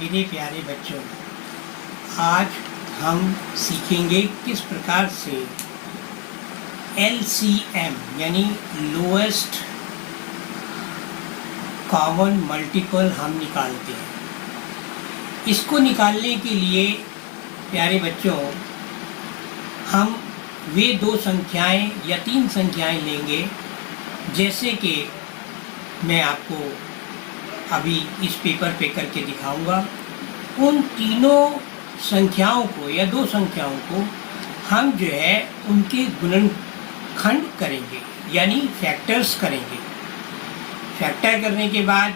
मेरे प्यारे बच्चों, आज हम सीखेंगे किस प्रकार से LCM यानी लोएस्ट कॉमन मल्टीपल हम निकालते हैं। इसको निकालने के लिए प्यारे बच्चों हम वे दो संख्याएं या तीन संख्याएं लेंगे, जैसे कि मैं आपको अभी इस पेपर पे करके दिखाऊंगा। उन तीनों संख्याओं को या दो संख्याओं को हम जो है उनके गुणनखंड करेंगे, यानी फैक्टर्स करेंगे। फैक्टर करने के बाद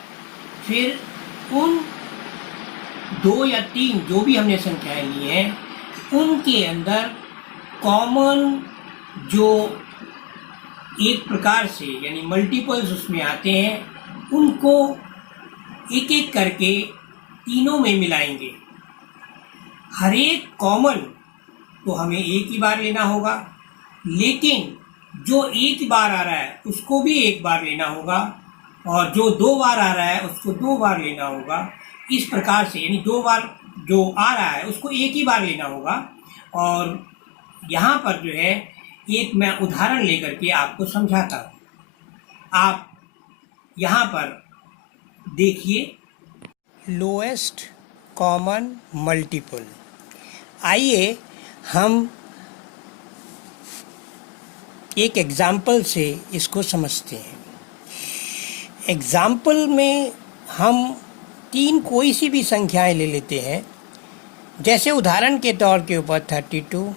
फिर उन दो या तीन जो भी हमने संख्याएं ली हैं उनके अंदर कॉमन जो एक प्रकार से यानी मल्टीपल्स उसमें आते हैं उनको एक एक करके तीनों में मिलाएंगे। हर एक कॉमन तो हमें एक ही बार लेना होगा, लेकिन जो एक बार आ रहा है उसको भी एक बार लेना होगा, और जो दो बार आ रहा है उसको दो बार लेना होगा। इस प्रकार से यानी दो बार जो आ रहा है उसको एक ही बार लेना होगा। और यहाँ पर जो है एक मैं उदाहरण लेकर के आपको समझाता हूँ। आप यहाँ पर देखिए, लोएस्ट कॉमन मल्टीपल। आइए हम एक एग्जाम्पल से इसको समझते हैं। एग्जाम्पल में हम तीन कोई सी भी संख्याएं ले लेते हैं, जैसे उदाहरण के तौर के ऊपर 32,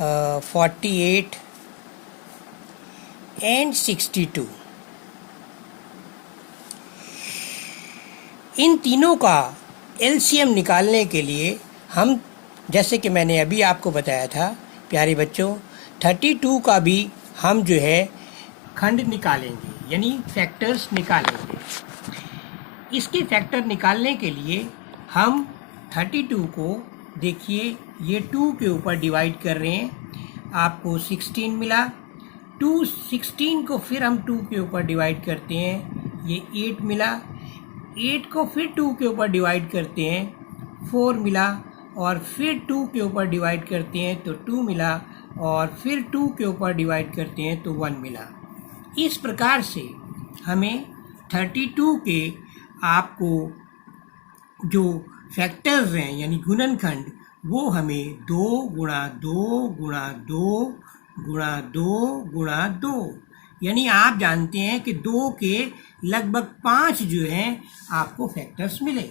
48 एंड 62। इन तीनों का एलसीएम निकालने के लिए हम, जैसे कि मैंने अभी आपको बताया था प्यारे बच्चों, 32 का भी हम जो है खंड निकालेंगे, यानी फैक्टर्स निकालेंगे। इसके फैक्टर निकालने के लिए हम 32 को देखिए, ये 2 के ऊपर डिवाइड कर रहे हैं, आपको 16 मिला। 16 को फिर हम 2 के ऊपर डिवाइड करते हैं, ये 8 मिला। 8 को फिर 2 के ऊपर डिवाइड करते हैं, 4 मिला। और फिर 2 के ऊपर डिवाइड करते हैं तो 2 मिला, और फिर 2 के ऊपर डिवाइड करते हैं तो 1 मिला। इस प्रकार से हमें 32 के आपको जो फैक्टर्स हैं यानी गुणनखंड, वो हमें 2 गुणा 2 गुणा 2 गुणा 2 गुणा 2, यानी आप जानते हैं कि 2 के लगभग 5 जो हैं आपको फैक्टर्स मिले।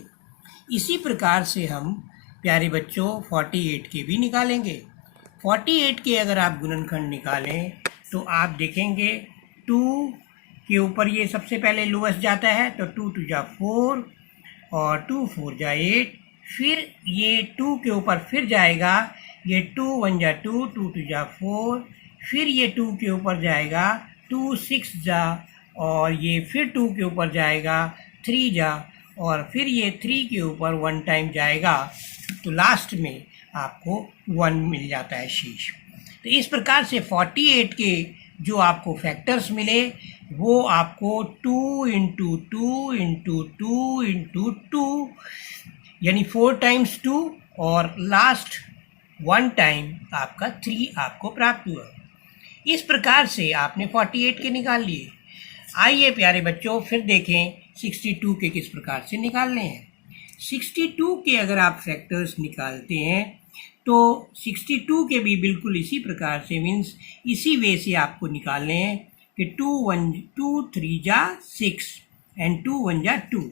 इसी प्रकार से हम प्यारे बच्चों 48 के भी निकालेंगे। 48 के अगर आप गुणनखंड निकालें तो आप देखेंगे 2 के ऊपर ये सबसे पहले लोएस्ट जाता है, तो 2 2 जा 4 और 2 4 जा 8। फिर ये 2 के ऊपर फिर जाएगा, ये 2 1 जा 2, 2 2 जा 4। फिर ये 2 के ऊपर जाएगा, 2 6 जा, और ये फिर 2 के ऊपर जाएगा 3 जा, और फिर ये 3 के ऊपर 1 टाइम जाएगा, तो लास्ट में आपको 1 मिल जाता है शेष। तो इस प्रकार से 48 के जो आपको फैक्टर्स मिले वो आपको 2 इंटू 2 इंटू 2 इंटू 2 यानी 4 टाइम्स 2, और लास्ट 1 टाइम आपका 3 आपको प्राप्त हुआ। इस प्रकार से आपने 48 के निकाल लिए। आइए प्यारे बच्चों फिर देखें 62 के किस प्रकार से निकालने हैं। 62 के अगर आप फैक्टर्स निकालते हैं तो 62 के भी बिल्कुल इसी प्रकार से, मीन्स इसी वे से आपको निकालने हैं कि 2 3 जा 6 एंड 2 1 जा 2।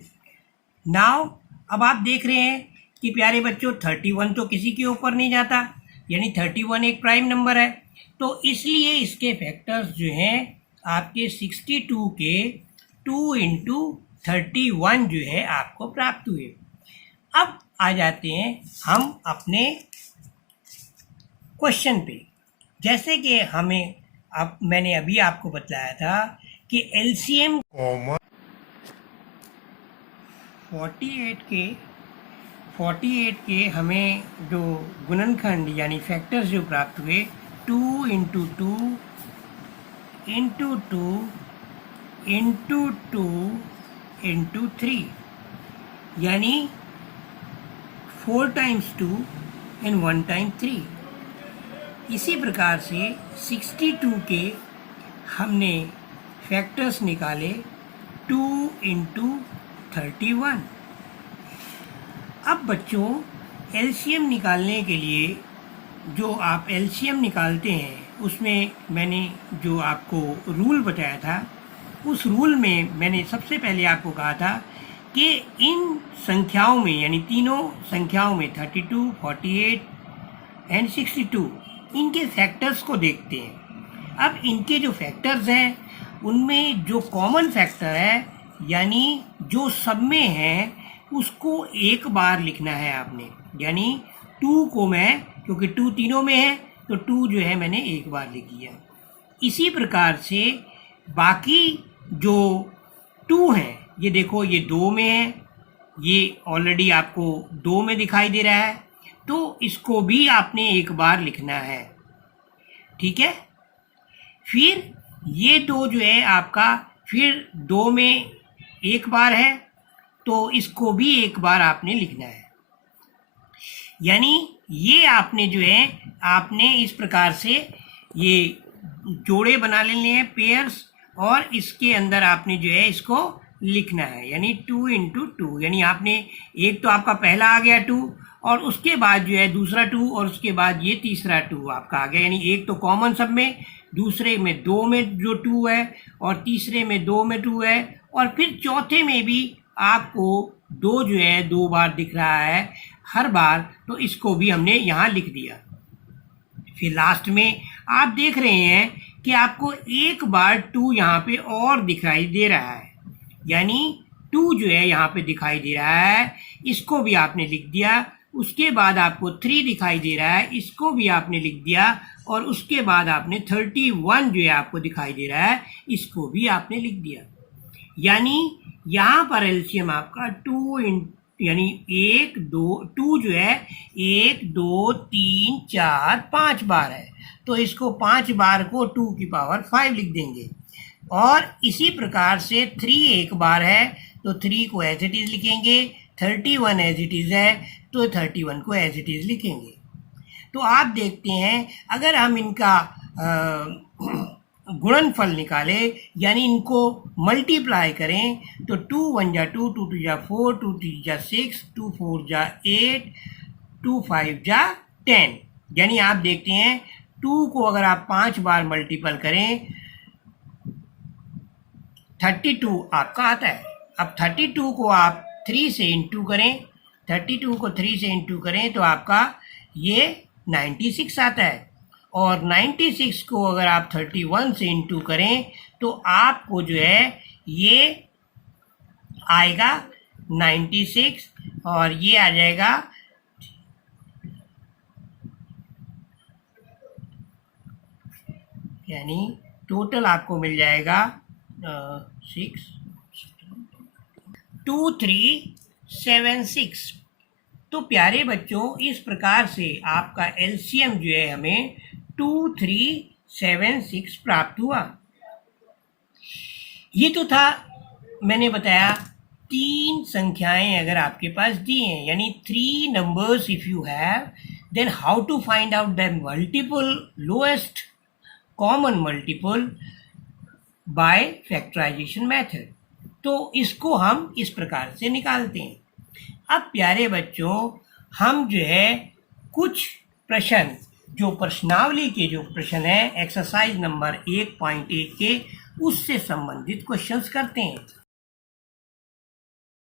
नाउ अब आप देख रहे हैं कि प्यारे बच्चों 31 तो किसी के ऊपर नहीं जाता, यानी 31 एक प्राइम नंबर है, तो इसलिए इसके फैक्टर्स जो हैं आपके 62 के 2 इंटू 31 जो है आपको प्राप्त हुए। अब आ जाते हैं हम अपने क्वेश्चन पे। जैसे कि हमें अब मैंने अभी आपको बताया था कि एलसीएम 48 के हमें जो गुणनखंड यानी फैक्टर्स जो प्राप्त हुए, 2 इंटू 2 इंटू 2 इंटू 2 इंटू 3, यानी 4 टाइम्स 2 एंड 1 टाइम 3। इसी प्रकार से 62 के हमने फैक्टर्स निकाले 2 इंटू 31। अब बच्चों एलसीएम निकालने के लिए जो आप एलसीएम निकालते हैं उसमें मैंने जो आपको रूल बताया था, उस रूल में मैंने सबसे पहले आपको कहा था कि इन संख्याओं में यानी तीनों संख्याओं में 32, 48 एंड 62 इनके फैक्टर्स को देखते हैं। अब इनके जो फैक्टर्स हैं उनमें जो कॉमन फैक्टर है यानी जो सब में है उसको एक बार लिखना है आपने। यानी 2 को मैं, क्योंकि 2 तीनों में है तो 2 जो है मैंने एक बार लिख दिया। इसी प्रकार से बाकी जो 2 हैं, ये देखो ये 2 में है, ये ऑलरेडी आपको 2 में दिखाई दे रहा है, तो इसको भी आपने एक बार लिखना है। ठीक है, फिर ये 2 जो है आपका फिर 2 में एक बार है तो इसको भी एक बार आपने लिखना है। यानी ये आपने जो है आपने इस प्रकार से ये जोड़े बना लेने हैं, पेयर्स, और इसके अंदर आपने जो है इसको लिखना है। यानी 2 इंटू 2, यानी आपने एक तो आपका पहला आ गया 2 और उसके बाद जो है दूसरा 2 और उसके बाद ये तीसरा 2 आपका आ गया। यानी एक तो कॉमन सब में, दूसरे में 2 में जो 2 है और तीसरे में 2 में 2 है और फिर चौथे में भी आपको 2 जो है 2 बार दिख रहा है हर बार, तो इसको भी हमने यहाँ लिख दिया। फिर लास्ट में आप देख रहे हैं कि आपको एक बार 2 यहाँ पे और दिखाई दे रहा है, यानी 2 जो है यहाँ पे दिखाई दे रहा है, इसको भी आपने लिख दिया। उसके बाद आपको 3 दिखाई दे रहा है, इसको भी आपने लिख दिया। और उसके बाद आपने 31 जो है आपको दिखाई दे रहा है, इसको भी आपने लिख दिया। यानी यहाँ पर एलसीएम आपका 2 यानी 1 2 2 जो है 1 2 3 4 5 बार है, तो इसको 5 बार को 2 की पावर 5 लिख देंगे। और इसी प्रकार से 3 एक बार है तो 3 को एज इट इज लिखेंगे, 31 एज इट इज है तो 31 को एज इट इज लिखेंगे। तो आप देखते हैं अगर हम इनका गुणनफल निकाले यानी इनको मल्टीप्लाई करें तो 2 1 जा 2, 2 2 जा 4, 2 3 जा 6, 2 4 जा 8, 2 5 जा 10। यानी आप देखते हैं 2 को अगर आप 5 बार मल्टीपल करें 32 आपका आता है। अब 32 को आप 3 से इंटू करें, 32 को 3 से इंटू करें तो आपका ये 96 आता है। और 96 को अगर आप 31 से इंटू करें तो आपको जो है ये आएगा 96 और ये आ जाएगा यानी टोटल आपको मिल जाएगा 2376। तो प्यारे बच्चों इस प्रकार से आपका एलसीएम जो है हमें 2376 प्राप्त हुआ। ये तो था, मैंने बताया 3 संख्याएं अगर आपके पास दी हैं यानी 3 numbers if you have, then how to find out the multiple, lowest common multiple by factorization method. तो इसको हम इस प्रकार से निकालते हैं। अब प्यारे बच्चों हम जो है कुछ प्रश्न, जो प्रश्नावली के जो प्रश्न है एक्सरसाइज नंबर 1.1 के, उससे संबंधित क्वेश्चंस करते हैं।